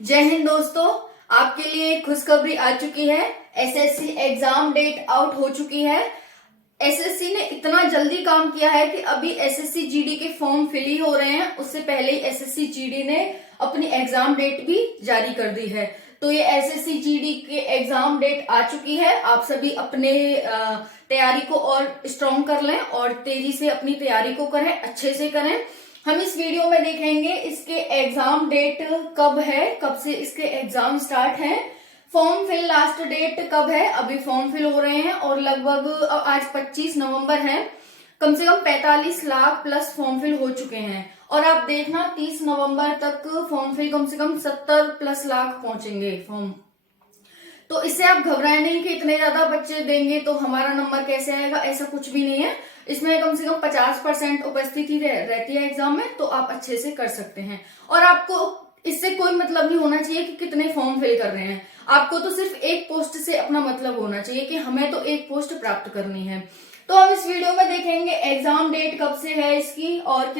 जय हिंद दोस्तों। आपके लिए एक खुशखबरी आ चुकी है। एसएससी एग्जाम डेट आउट हो चुकी है। एसएससी ने इतना जल्दी काम किया है कि अभी एसएससी जीडी के फॉर्म फिल ही हो रहे हैं, उससे पहले ही एसएससी जीडी ने अपनी एग्जाम डेट भी जारी कर दी है। तो ये एसएससी जीडी के एग्जाम डेट आ चुकी है। आप सभी अपने तैयारी को और स्ट्रॉन्ग कर लें और तेजी से अपनी तैयारी को करें, अच्छे से करें। हम इस वीडियो में देखेंगे इसके एग्जाम डेट कब है, कब से इसके एग्जाम स्टार्ट हैं, फॉर्म फिल लास्ट डेट कब है, अभी फॉर्म फिल हो रहे हैं और लगभग आज 25 नवंबर है। कम से कम 45 लाख प्लस फॉर्म फिल हो चुके हैं और आप देखना 30 नवंबर तक फॉर्म फिल कम से कम 70 प्लस लाख पहुंचेंगे फॉर्म। तो इससे आप घबराए नहीं कि इतने ज्यादा बच्चे देंगे तो हमारा नंबर कैसे आएगा, ऐसा कुछ भी नहीं है। इसमें कम से कम 50% उपस्थिति रहती है एग्जाम में, तो आप अच्छे से कर सकते हैं। और आपको इससे कोई मतलब नहीं होना चाहिए कि कितने फॉर्म फिल कर रहे हैं। आपको तो सिर्फ एक पोस्ट से अपना मतलब होना चाहिए कि हमें तो एक पोस्ट प्राप्त करनी है। तो हम इस वीडियो में देखेंगे एग्जाम डेट कब से है इसकी और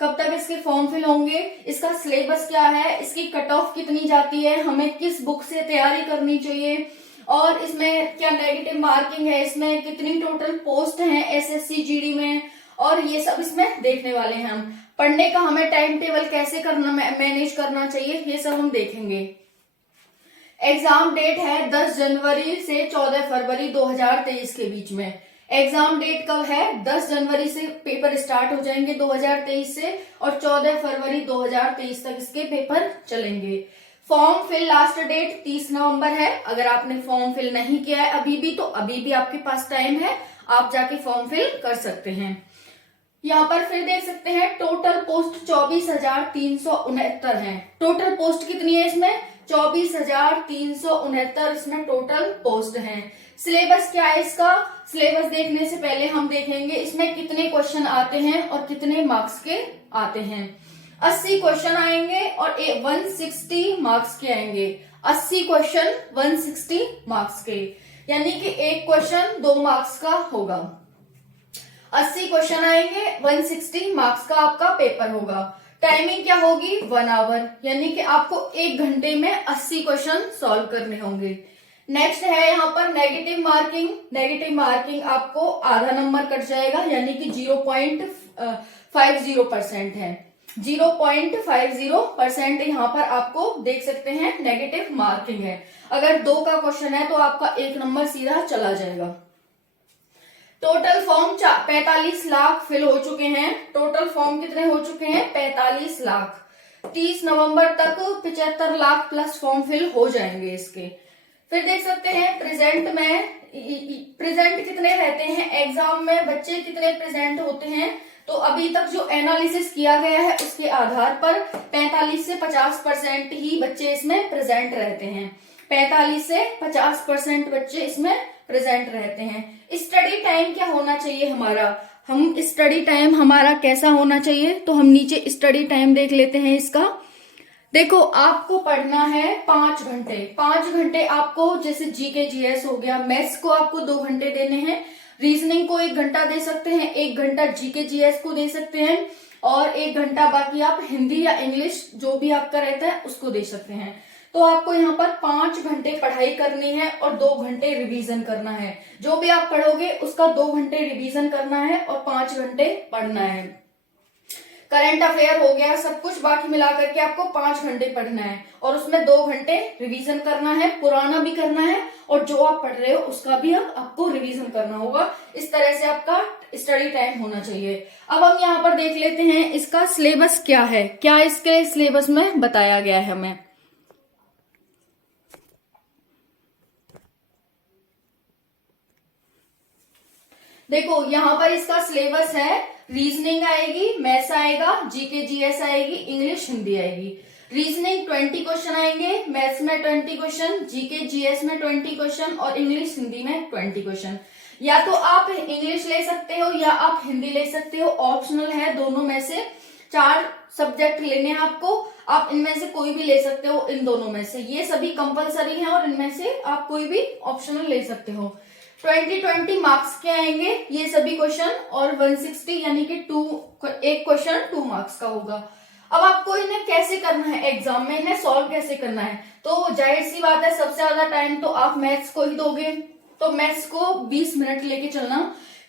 कब तक इसके फॉर्म फिल होंगे, इसका सिलेबस क्या है, इसकी कट ऑफ कितनी जाती है, हमें किस बुक से तैयारी करनी चाहिए और इसमें क्या नेगेटिव मार्किंग है, इसमें कितनी टोटल पोस्ट हैं एसएससी जीडी में, और ये सब इसमें देखने वाले हैं। हम पढ़ने का हमें टाइम टेबल कैसे करना मैनेज करना चाहिए, ये सब हम देखेंगे। एग्जाम डेट है 10 जनवरी से 14 फरवरी 2023 के बीच में। एग्जाम डेट कब है? 10 जनवरी से पेपर स्टार्ट हो जाएंगे 2023 से और 14 फरवरी 2023 तक इसके पेपर चलेंगे। फॉर्म फिल लास्ट डेट 30 नवंबर है। अगर आपने फॉर्म फिल नहीं किया है अभी भी, तो अभी भी आपके पास टाइम है, आप जाके फॉर्म फिल कर सकते हैं। यहाँ पर फिर देख सकते हैं टोटल पोस्ट 24,369 है। टोटल पोस्ट कितनी है इसमें? 24,369 इसमें टोटल पोस्ट हैं। सिलेबस क्या है इसका? सिलेबस देखने से पहले हम देखेंगे इसमें कितने क्वेश्चन आते हैं और कितने मार्क्स के आते हैं। 80 क्वेश्चन आएंगे और 160 मार्क्स के आएंगे। 80 क्वेश्चन 160 मार्क्स के, यानी कि एक क्वेश्चन 2 मार्क्स का होगा। 80 क्वेश्चन आएंगे, 160 मार्क्स का आपका पेपर होगा। टाइमिंग क्या होगी? 1 आवर, यानी कि आपको 1 घंटे में 80 क्वेश्चन सॉल्व करने होंगे। नेक्स्ट है यहाँ पर नेगेटिव मार्किंग। नेगेटिव मार्किंग आपको आधा नंबर कट जाएगा, यानी कि 0.50% है। 0.50% यहाँ पर आपको देख सकते हैं नेगेटिव मार्किंग है। अगर 2 का क्वेश्चन है तो आपका 1 नंबर सीधा चला जाएगा। टोटल फॉर्म 45 लाख फिल हो चुके हैं। टोटल फॉर्म कितने हो चुके हैं? 45 लाख। 30 नवंबर तक 75 लाख प्लस फॉर्म फिल हो जाएंगे इसके। फिर देख सकते हैं प्रेजेंट कितने रहते हैं एग्जाम में, बच्चे कितने प्रेजेंट होते हैं। तो अभी तक जो एनालिसिस किया गया है उसके आधार पर 45 से 50% ही बच्चे इसमें प्रेजेंट रहते हैं। 45 से 50% बच्चे इसमें प्रेजेंट रहते हैं। स्टडी टाइम क्या होना चाहिए स्टडी टाइम हमारा कैसा होना चाहिए? तो हम नीचे स्टडी टाइम देख लेते हैं इसका। देखो, आपको पढ़ना है 5 घंटे। 5 घंटे आपको, जैसे जीके जीएस हो गया, मैथ्स को आपको 2 घंटे देने हैं, रीजनिंग को 1 घंटा दे सकते हैं, 1 घंटा जीके जीएस को दे सकते हैं और 1 घंटा बाकी आप हिंदी या इंग्लिश जो भी आपका रहता है उसको दे सकते हैं। तो आपको यहाँ पर 5 घंटे पढ़ाई करनी है और 2 घंटे रिवीजन करना है। जो भी आप पढ़ोगे उसका 2 घंटे रिवीजन करना है और 5 घंटे पढ़ना है। करंट अफेयर हो गया, सब कुछ बाकी मिलाकर के आपको 5 घंटे पढ़ना है और उसमें 2 घंटे रिवीजन करना है, पुराना भी करना है और जो आप पढ़ रहे हो उसका भी आपको रिवीजन करना होगा। इस तरह से आपका स्टडी टाइम होना चाहिए। अब हम यहाँ पर देख लेते हैं इसका सिलेबस क्या है, क्या इसके सिलेबस में बताया गया है हमें। देखो, यहाँ पर इसका सिलेबस है, रीजनिंग आएगी, मैथ्स आएगा, जीके जीएस आएगी, इंग्लिश हिंदी आएगी। रीजनिंग 20 क्वेश्चन आएंगे, मैथ्स में 20 क्वेश्चन, जीके जीएस में 20 क्वेश्चन और इंग्लिश हिंदी में 20 क्वेश्चन। या तो आप इंग्लिश ले सकते हो या आप हिंदी ले सकते हो, ऑप्शनल है दोनों में से। 4 सब्जेक्ट लेने हैं आपको, आप इनमें से कोई भी ले सकते हो, इन दोनों में से। ये सभी कंपलसरी हैं और इनमें से आप कोई भी ऑप्शनल ले सकते हो। 20 मार्क्स के आएंगे ये सभी क्वेश्चन और 160 यानी कि एक क्वेश्चन 2 मार्क्स का होगा। अब आपको इन्हें कैसे करना है, एग्जाम में इन्हें सॉल्व कैसे करना है, तो जाहिर सी बात है सबसे ज्यादा टाइम तो आप मैथ्स को ही दोगे। तो मैथ्स को 20 मिनट लेके चलना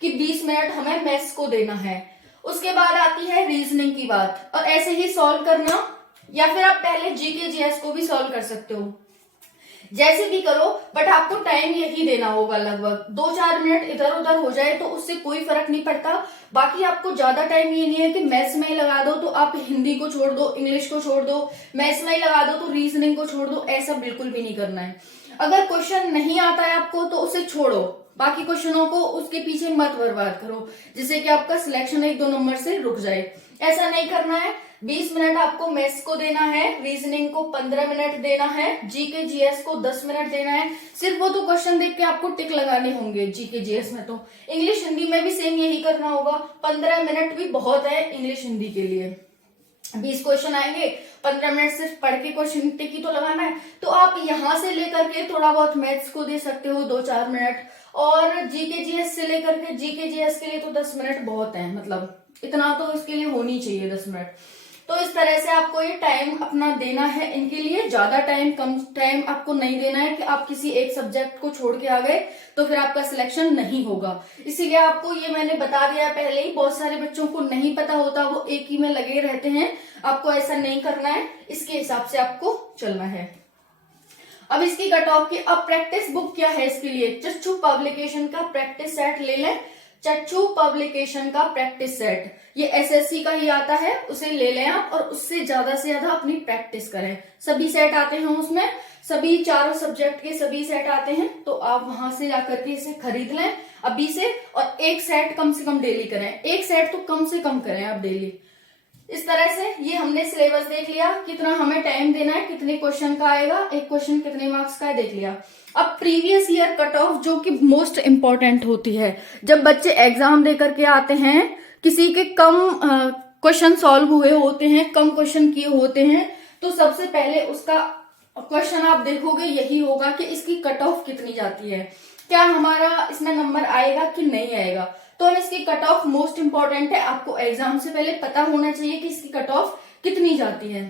कि 20 मिनट हमें मैथ्स को देना है। उसके बाद आती है रीजनिंग की बात, और ऐसे ही सॉल्व करना, या फिर आप पहले जीके जीएस को भी सॉल्व कर सकते हो, जैसे भी करो, बट आपको टाइम यही देना होगा। लगभग 2-4 मिनट इधर उधर हो जाए तो उससे कोई फर्क नहीं पड़ता। बाकी आपको ज्यादा टाइम ये नहीं है कि मैथ्स में ही लगा दो तो आप हिंदी को छोड़ दो, इंग्लिश को छोड़ दो, मैथ्स में ही लगा दो तो रीजनिंग को छोड़ दो, ऐसा बिल्कुल भी नहीं करना है। अगर क्वेश्चन नहीं आता है आपको तो उसे छोड़ो, बाकी क्वेश्चनों को उसके पीछे मत बर्बाद करो, जिससे कि आपका सिलेक्शन 1-2 नंबर से रुक जाए। ऐसा नहीं करना है। 20 मिनट आपको मैथ्स को देना है, रीजनिंग को 15 मिनट देना है, जीके जीएस को 10 मिनट देना है। सिर्फ वो तो क्वेश्चन देख के आपको टिक लगाने होंगे जीके जीएस में। तो इंग्लिश हिंदी में भी सेम यही करना होगा। 15 मिनट भी बहुत है इंग्लिश हिंदी के लिए। 20 क्वेश्चन आएंगे, 15 मिनट सिर्फ पढ़ के क्वेश्चन टिक ही तो लगाना है। तो आप यहां से लेकर के थोड़ा बहुत मैथ्स को दे सकते हो 2-4 मिनट, और जीके जीएस से लेकर के जीके जीएस के लिए तो 10 मिनट बहुत है, मतलब इतना तो इसके लिए होनी चाहिए 10 मिनट। तो इस तरह से आपको ये टाइम अपना देना है इनके लिए। ज्यादा टाइम कम टाइम आपको नहीं देना है कि आप किसी एक सब्जेक्ट को छोड़ के आ गए तो फिर आपका सिलेक्शन नहीं होगा। इसीलिए आपको ये मैंने बता दिया पहले ही। बहुत सारे बच्चों को नहीं पता होता, वो एक ही में लगे रहते हैं। आपको ऐसा नहीं करना है, इसके हिसाब से आपको चलना है। अब इसकी कट ऑफ की, अब प्रैक्टिस बुक क्या है इसके लिए, चच्चू पब्लिकेशन का प्रैक्टिस सेट ले लें। चच्चू पब्लिकेशन का प्रैक्टिस सेट, ये एसएससी का ही आता है, उसे ले लें आप और उससे ज्यादा से ज्यादा अपनी प्रैक्टिस करें। सभी सेट आते हैं उसमें, सभी चारों सब्जेक्ट के सभी सेट आते हैं, तो आप वहां से जाकर के इसे खरीद लें अभी से। और एक सेट कम से कम डेली करें, एक सेट तो कम से कम करें आप डेली। इस तरह से ये हमने सिलेबस देख लिया, कितना हमें टाइम देना है, कितने क्वेश्चन का आएगा, एक क्वेश्चन कितने मार्क्स का है देख लिया। अब प्रीवियस ईयर कट ऑफ, जो कि मोस्ट इंपॉर्टेंट होती है। जब बच्चे एग्जाम दे करके आते हैं, किसी के कम क्वेश्चन सॉल्व हुए होते हैं, कम क्वेश्चन किए होते हैं, तो सबसे पहले उसका क्वेश्चन आप देखोगे यही होगा कि इसकी कट ऑफ कितनी जाती है, क्या हमारा इसमें नंबर आएगा कि नहीं आएगा। तो इसकी कट ऑफ मोस्ट इंपॉर्टेंट है, आपको एग्जाम से पहले पता होना चाहिए कि इसकी कट ऑफ कितनी जाती है।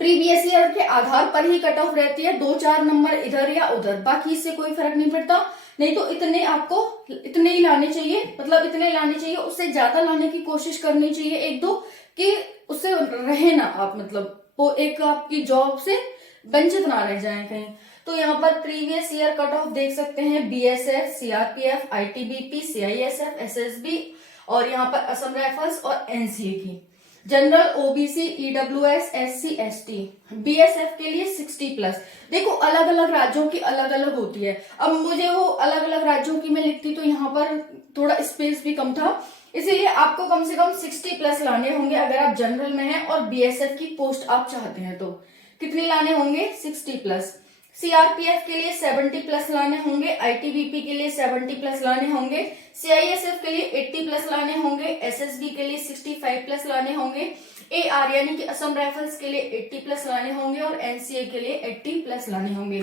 प्रीवियस ईयर के आधार पर ही कट ऑफ रहती है, 2-4 नंबर इधर या उधर, बाकी इससे कोई फर्क नहीं पड़ता। नहीं तो इतने आपको इतने ही लाने चाहिए, मतलब इतने लाने चाहिए, उससे ज्यादा लाने की कोशिश करनी चाहिए 1-2, कि उससे रहे ना आप, मतलब वो एक आपकी जॉब से वंचित ना रह जाए कहीं। तो यहाँ पर प्रीवियस ईयर कट ऑफ देख सकते हैं, BSF, CRPF, ITBP, CISF, SSB, और यहाँ पर असम राइफल्स और एनसीए की। General, OBC, EWS, SC, ST. BSF के लिए 60+। देखो अलग अलग राज्यों की अलग अलग होती है। अब मुझे वो अलग अलग राज्यों की मैं लिखती तो यहाँ पर थोड़ा स्पेस भी कम था, इसीलिए आपको कम से कम 60+ लाने होंगे अगर आप जनरल में हैं और बीएसएफ की पोस्ट आप चाहते हैं तो। कितने लाने होंगे? 60+। सीआरपीएफ के लिए 70+ लाने होंगे, आईटीबीपी के लिए 70+ लाने होंगे, सीआईएसएफ के लिए 80+ लाने होंगे, एसएसबी के लिए 65+ लाने होंगे, एआर यानी कि असम राइफल्स के लिए 80+ लाने होंगे और एनसीए के लिए 80+ लाने होंगे।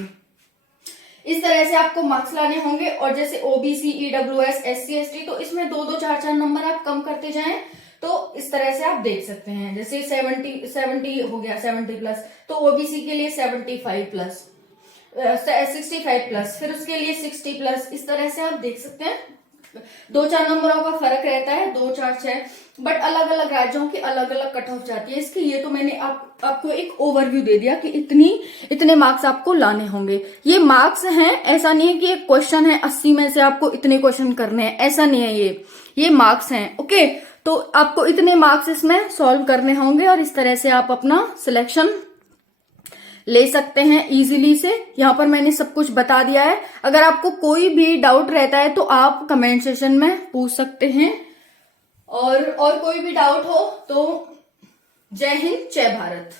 इस तरह से आपको मार्क्स लाने होंगे। और जैसे ओबीसी, ईडब्ल्यूएस, एससी, एसटी, तो इसमें 2-2, 4-4 नंबर आप कम करते जाएं। तो इस तरह से आप देख सकते हैं, जैसे 70 हो गया, 70+, तो ओबीसी के लिए 75+, 65+, फिर उसके लिए 60+। इस तरह से आप देख सकते हैं 2-4 नंबरों का फर्क रहता है, 2, 4, 6, बट अलग अलग राज्यों की अलग अलग कट ऑफ जाती है इसकी। ये तो मैंने आपको एक ओवरव्यू दे दिया कि इतने मार्क्स आपको लाने होंगे। ये मार्क्स हैं, ऐसा नहीं है कि एक क्वेश्चन है 80 में से आपको इतने क्वेश्चन करने हैं, ऐसा नहीं है। ये मार्क्स हैं, ओके। तो आपको इतने मार्क्स इसमें सॉल्व करने होंगे और इस तरह से आप अपना सिलेक्शन ले सकते हैं इजीली से। यहाँ पर मैंने सब कुछ बता दिया है। अगर आपको कोई भी डाउट रहता है तो आप कमेंट सेशन में पूछ सकते हैं, और कोई भी डाउट हो तो जय हिंद, जय भारत।